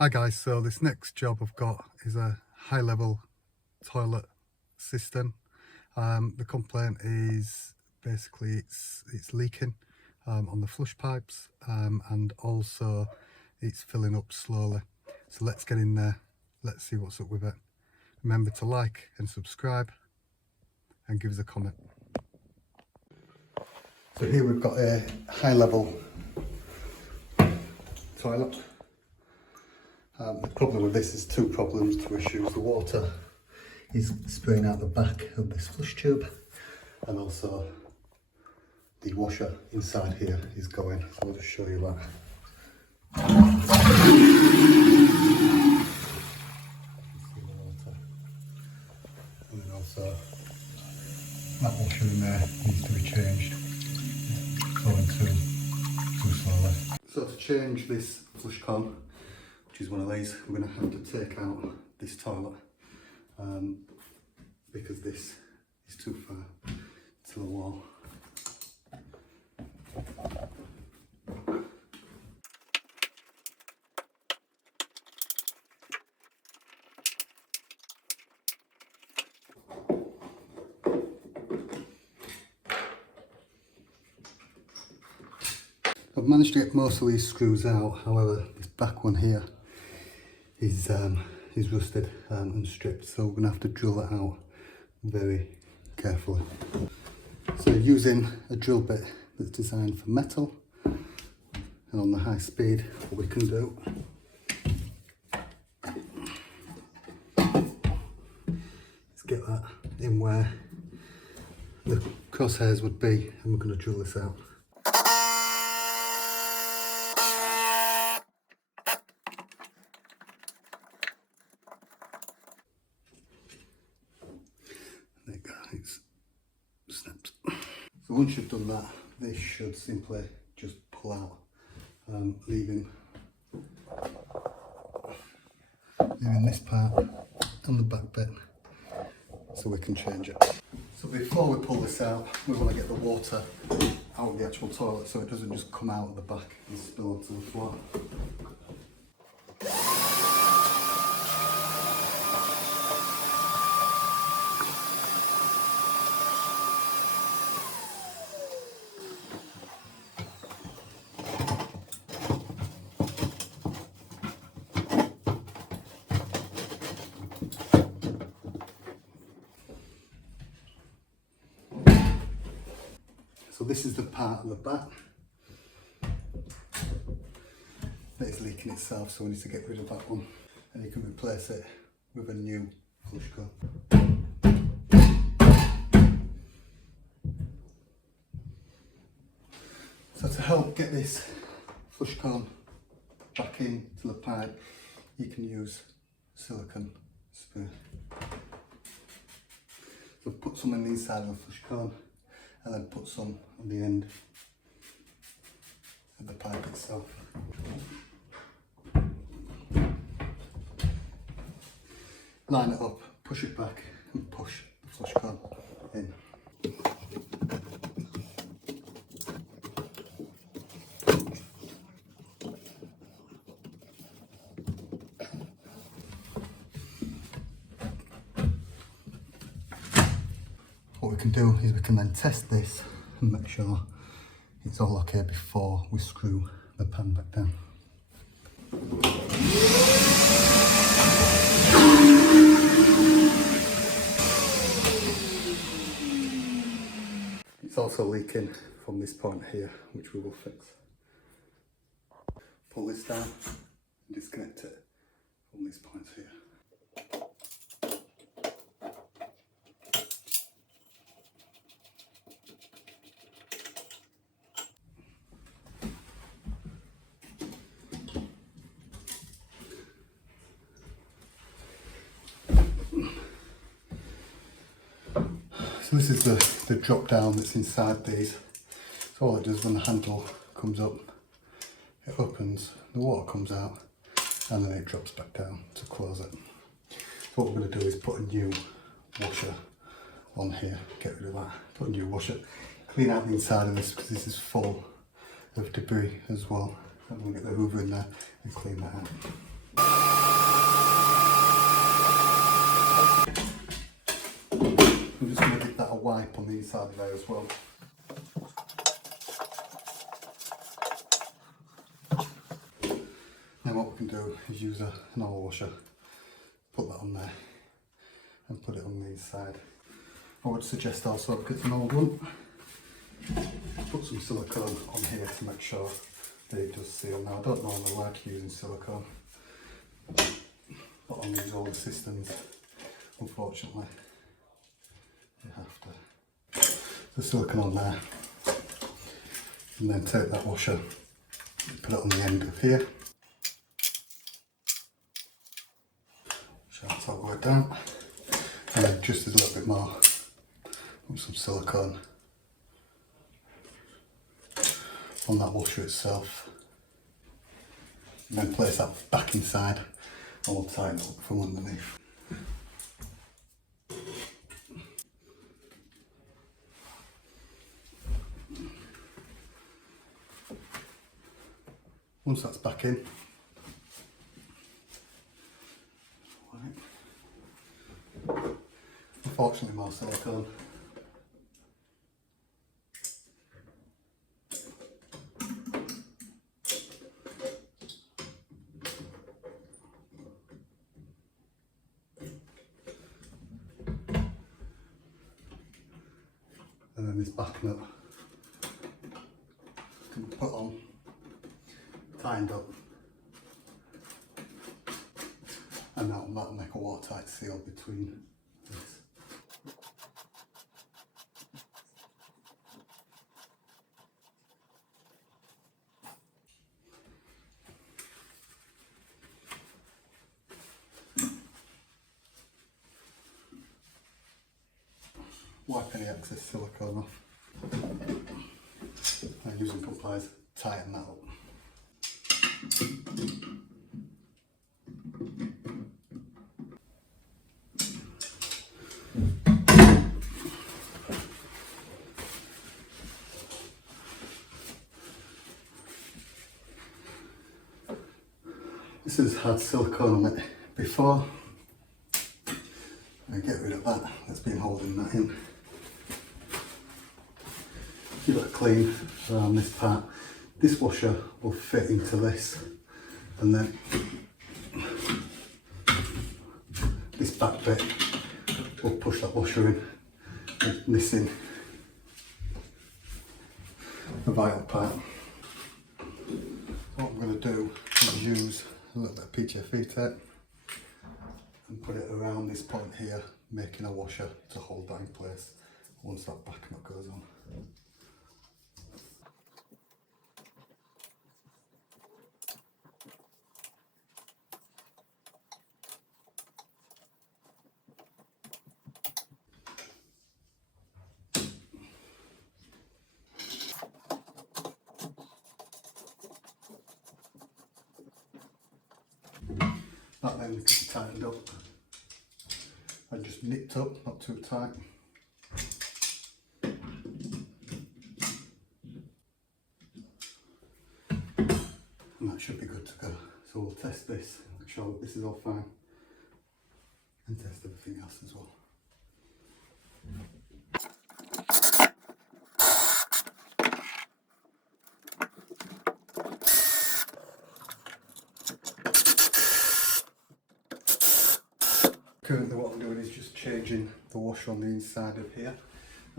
Hi guys, so this next job I've got is a high level toilet cistern. The complaint is basically it's leaking on the flush pipes and also it's filling up slowly. So let's get in there, let's see what's up with it. Remember to like and subscribe and give us a comment. So here we've got a high level toilet. The problem with this is two issues. The water is spraying out the back of this flush tube, and also the washer inside here is going. So I'll just show you that. And then also that washer in there needs to be changed. It's going too slowly. So to change this flush con, which is one of these, we're going to have to take out this toilet because this is too far to the wall. I've managed to get most of these screws out, however this back one here is rusted and stripped, so we're going to have to drill it out very carefully. So using a drill bit that's designed for metal, and on the high speed what we can do is get that in where the crosshairs would be, and we're going to drill this out. There you go, it's snapped. So once you've done that, this should simply just pull out, leaving this part and the back bit, so we can change it. So before we pull this out, we want to get the water out of the actual toilet so it doesn't just come out of the back and spill onto the floor. So this is the part of the back that is leaking itself, so we need to get rid of that one, and you can replace it with a new flush con. So to help get this flush con back into the pipe, you can use silicone spray. So put some in the inside of the flush con, and then put some on the end of the pipe itself. Line it up, push it back and push the flush con in. What we can do is we can then test this and make sure it's all okay before we screw the pan back down. It's also leaking from this point here, which we will fix. Pull this down and disconnect it from these points here. So this is the drop down that's inside these. So all it does when the handle comes up, it opens, the water comes out, and then it drops back down to close it. So what we're going to do is put a new washer on here, get rid of that, put a new washer, clean out the inside of this because this is full of debris as well. I'm going to get the hoover in there and clean that out. as well. Then what we can do is use an oil washer, put that on there and put it on the inside. I would suggest also, because it's an old one, put some silicone on here to make sure that it does seal. Now I don't normally like using silicone, but on these older cisterns, unfortunately, you have to. The silicone on there, and then take that washer, put it on the end of here. That's all the way down, and then just a little bit more with some silicone on that washer itself, and then place that back inside and we'll tighten it up from underneath. Once that's back in, unfortunately more silicone. And then this back nut can be put on, tightened up, and that will make a watertight seal between this. Wipe any excess silicone off and using cut pliers, tighten that up. This has had silicone on it before. And get rid of that that's been holding that in. Give it a clean around this part. This washer will fit into this, and then this back bit will push that washer in, missing the vital part. What I'm going to do is use a little bit of PTFE tape and put it around this point here, making a washer to hold that in place once that back nut goes on. That then can be tightened up and just nipped up, not too tight. And that should be good to go. So we'll test this, make sure that this is all fine, and test everything else as well. Currently what I'm doing is just changing the washer on the inside of here.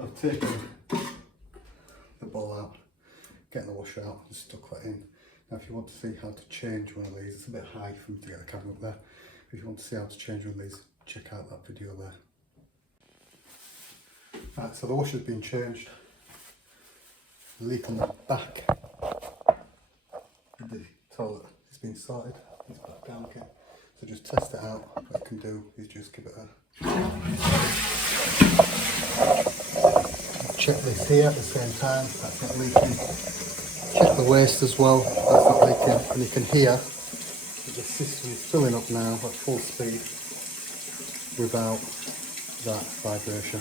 I've taken the ball out, getting the washer out and stuck that in. Now if you want to see how to change one of these, it's a bit high for me to get the camera up there. If you want to see how to change one of these, check out that video there. Right, so the washer's been changed. The leak on the back of the toilet has been sorted. It's back down again. So just test it out. What you can do is just give it a check this here at the same time. That's not leaking. Check the waste as well. That's not leaking. And you can hear that the system is filling up now at full speed without that vibration.